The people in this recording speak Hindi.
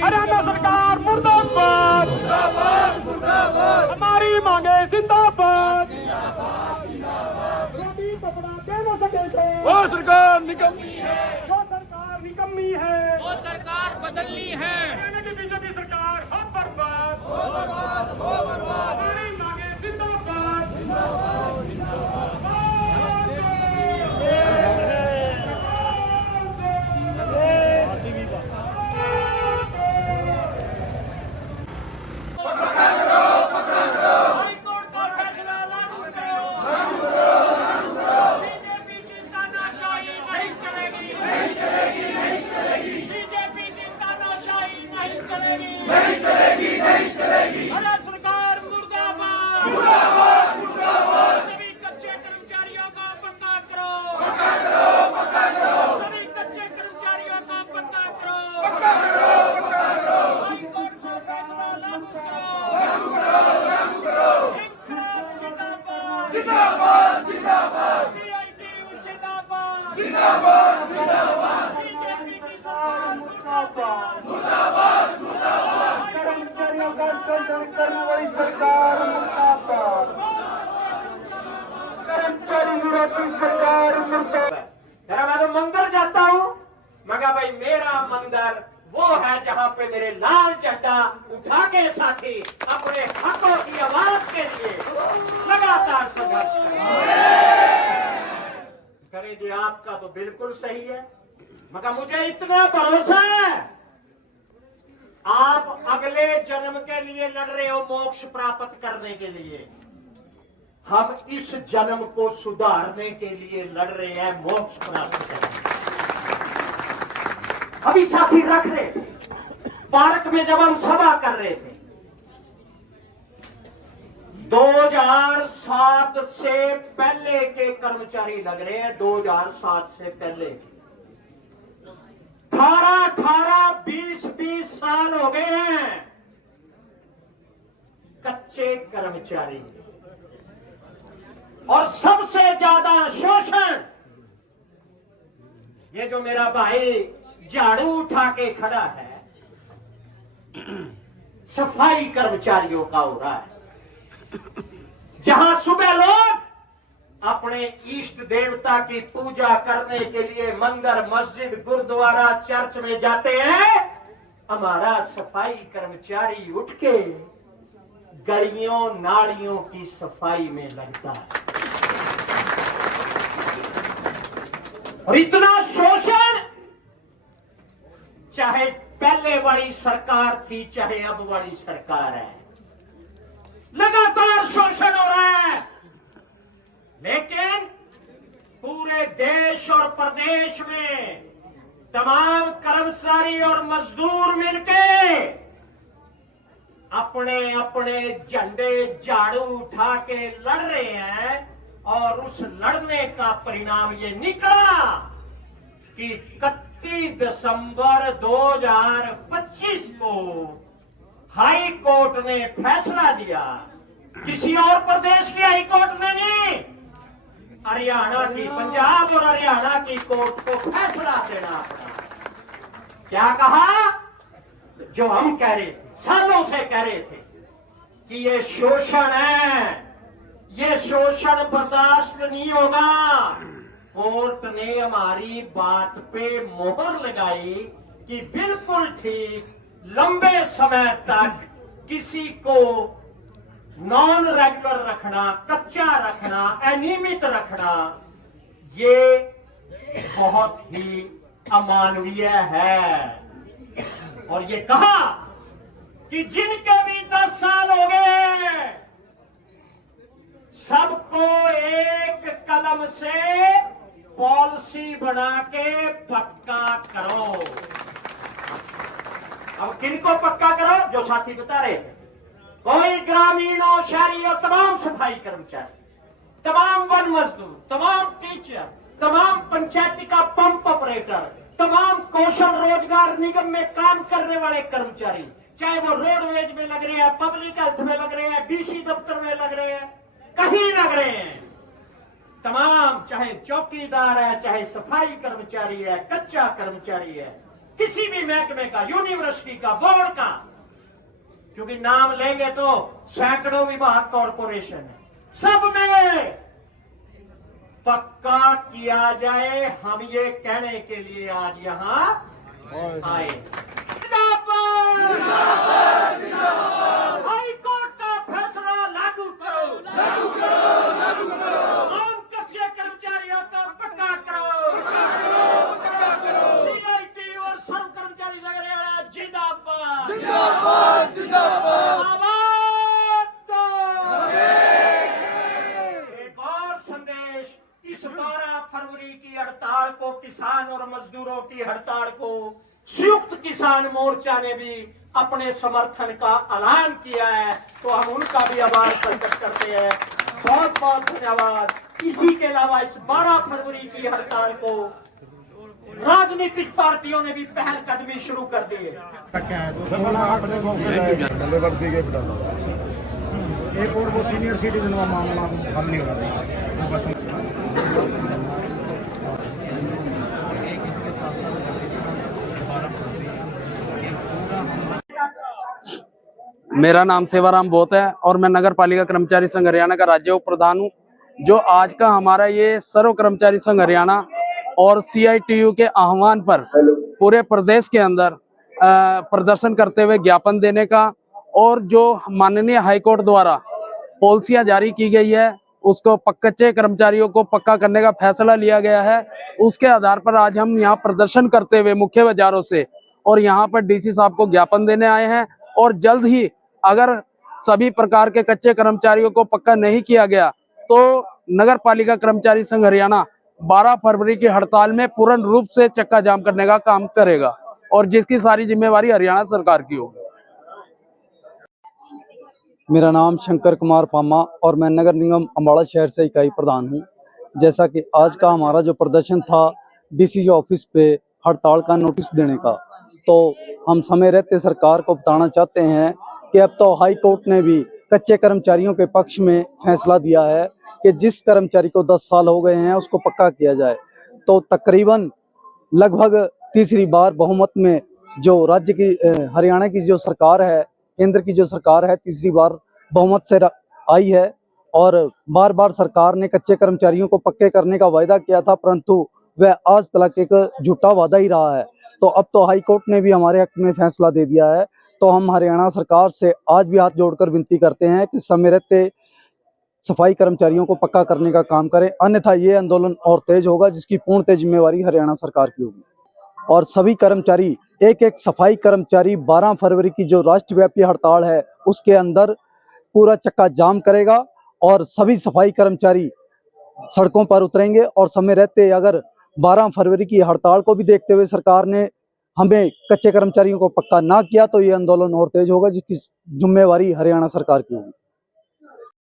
हरियाणा सरकार मुर्दाबाद, हमारी मांगे जिंदाबाद। कपड़ा दे न सके थे वो सरकार निकम्मी है, जो सरकार निकम्मी है, वो सरकार बदलनी है। बीजेपी सरकार हो बर्बाद, हमारी मांगे जिंदाबाद। हाईकोर्ट का फैसला लागू करो। बीजेपी की तानाशाही नहीं चलेगी। बीजेपी की तानाशाही नहीं चलेगी। भारत सरकार मुर्दाबाद। सभी कच्चे कर्मचारियों को पक्का करो। सभी कच्चे कर्मचारियों को पक्का करो। हाईकोर्ट का फैसला लागू करो। इंकलाब जिंदाबाद। CITU जिंदाबाद। बीजेपी की सरकार मुर्दाबाद। कर्मचारियों का शोषण करने वाली सरकार मुर्दाबाद, कर्मचारी विरोधी सरकार मुर्दाबाद। जरा मैं तो मंदिर जाता हूँ, मगर भाई मेरा मंदिर वो है जहाँ पे मेरे लाल झंडा उठा के साथी अपने हकों की आवाज के लिए लगातार संघर्ष करें। जी आपका तो बिल्कुल सही है, मगर मुझे इतना भरोसा है आप अगले जन्म के लिए लड़ रहे हो, मोक्ष प्राप्त करने के लिए। हम इस जन्म को सुधारने के लिए लड़ रहे हैं, मोक्ष प्राप्त करने। अभी साथी रख रहे थे पार्क में जब हम सभा कर रहे थे, 2007 से पहले के कर्मचारी लग रहे हैं, 2007 से पहले 18-20 साल हो गए हैं कच्चे कर्मचारी। और सबसे ज्यादा शोषण ये जो मेरा भाई झाड़ू उठा के खड़ा है, सफाई कर्मचारियों का हो रहा है। जहां सुबह लोग अपने इष्ट देवता की पूजा करने के लिए मंदिर, मस्जिद, गुरुद्वारा, चर्च में जाते हैं, हमारा सफाई कर्मचारी उठ के गलियों नालियों की सफाई में लगता है। और इतना शोषण चाहे पहले वाली सरकार थी, चाहे अब वाली सरकार है, लगातार शोषण हो रहा है। लेकिन पूरे देश और प्रदेश में तमाम कर्मचारी और मजदूर मिलके अपने अपने झंडे झाड़ू उठा के लड़ रहे हैं। और उस लड़ने का परिणाम ये निकला कि 31 दिसंबर 2025 को हाई कोर्ट ने फैसला दिया, किसी और प्रदेश की हाई कोर्ट ने नहीं, हरियाणा की, पंजाब और हरियाणा की कोर्ट को फैसला देना पड़ा। क्या कहा? जो हम कह रहे थे, सालों से कह रहे थे कि ये शोषण है, ये शोषण बर्दाश्त नहीं होगा। कोर्ट ने हमारी बात पे मोहर लगाई कि बिल्कुल ठीक, लंबे समय तक किसी को नॉन रेगुलर रखना, कच्चा रखना, अनियमित रखना, ये बहुत ही अमानवीय है। और ये कहा कि जिनके भी 10 साल हो गए, सबको एक कलम से पॉलिसी बना के पक्का करो। अब किनको पक्का करो? जो साथी बता रहे थे, कोई ग्रामीण हो, शहरी हो, तमाम सफाई कर्मचारी, तमाम वन मजदूर, तमाम टीचर, तमाम पंचायती का पंप ऑपरेटर, तमाम कौशल रोजगार निगम में काम करने वाले कर्मचारी, चाहे वो रोडवेज में लग रहे हैं, पब्लिक हेल्थ में लग रहे हैं, डीसी दफ्तर में लग रहे हैं, कहीं लग रहे हैं, तमाम, चाहे चौकीदार है, चाहे सफाई कर्मचारी है, कच्चा कर्मचारी है, किसी भी महकमे का, यूनिवर्सिटी का, बोर्ड का, क्योंकि नाम लेंगे तो सैकड़ों विभाग कॉरपोरेशन है, सब में पक्का किया जाए, हम ये कहने के लिए आज यहां आए। हाई कोर्ट का फैसला लागू करो, लागू करो, लागू करो। और कच्चे कर्मचारियों का पक्का करो, पक्का करो। सीआईटी और सर्व कर्मचारी संघ हरियाणा जिंदाबाद, जिंदाबाद, जिंदाबाद। एक और संदेश, इस 12 फरवरी की हड़ताल को, किसान और मजदूरों की हड़ताल को संयुक्त किसान मोर्चा ने भी अपने समर्थन का ऐलान किया है, तो हम उनका भी आभार प्रकट करते हैं। बहुत बहुत धन्यवाद। इसी के अलावा इस 12 फरवरी की हड़ताल को राजनीतिक पार्टियों ने भी पहल कदमी शुरू कर दी है। एक और वो सीनियर सिटीजन का मामला हल नहीं हो रहा। मेरा नाम सेवाराम बोत है और मैं नगर पालिका कर्मचारी संघ हरियाणा का राज्य उप प्रधान हूँ। जो आज का हमारा ये सर्व कर्मचारी संघ हरियाणा और सीआईटीयू के आह्वान पर पूरे प्रदेश के अंदर प्रदर्शन करते हुए ज्ञापन देने का, और जो माननीय हाईकोर्ट द्वारा पॉलिसियां जारी की गई है उसको कच्चे कर्मचारियों को पक्का करने का फैसला लिया गया है, उसके आधार पर आज हम यहाँ प्रदर्शन करते हुए मुख्य बाजारों से और यहाँ पर डीसी साहब को ज्ञापन देने आए हैं। और जल्द ही अगर सभी प्रकार के कच्चे कर्मचारियों को पक्का नहीं किया गया तो नगर पालिका कर्मचारी संघ हरियाणा 12 फरवरी की हड़ताल में पूर्ण रूप से चक्का जाम करने का काम करेगा, और जिसकी सारी जिम्मेवारी हरियाणा सरकार की होगी। मेरा नाम शंकर कुमार पामा और मैं नगर निगम अम्बाड़ा शहर से इकाई प्रधान हूँ। जैसा कि आज का हमारा जो प्रदर्शन था डीसी ऑफिस पे हड़ताल का नोटिस देने का, तो हम समय रहते सरकार को बताना चाहते हैं कि अब तो हाई कोर्ट ने भी कच्चे कर्मचारियों के पक्ष में फैसला दिया है कि जिस कर्मचारी को 10 साल हो गए हैं उसको पक्का किया जाए। तो तकरीबन लगभग तीसरी बार बहुमत में जो राज्य की हरियाणा की जो सरकार है, केंद्र की जो सरकार है, तीसरी बार बहुमत से आई है। और बार बार सरकार ने कच्चे कर्मचारियों को पक्के करने का वायदा किया था, परंतु वह आज तक एक झूठा वादा ही रहा है। तो अब तो हाई कोर्ट ने भी हमारे हक में फैसला दे दिया है, तो हम हरियाणा सरकार से आज भी हाथ जोड़कर विनती करते हैं कि समय रहते सफाई कर्मचारियों को पक्का करने का काम करें, अन्यथा ये आंदोलन और तेज होगा, जिसकी पूर्णतः जिम्मेवारी हरियाणा सरकार की होगी। और सभी कर्मचारी, एक एक सफाई कर्मचारी 12 फरवरी की जो राष्ट्रव्यापी हड़ताल है उसके अंदर पूरा चक्का जाम करेगा और सभी सफाई कर्मचारी सड़कों पर उतरेंगे। और समय रहते अगर 12 फरवरी की हड़ताल को भी देखते हुए सरकार ने हमें कच्चे कर्मचारियों को पक्का ना किया तो ये आंदोलन और तेज होगा, जिसकी जिम्मेवारी हरियाणा सरकार की होगी।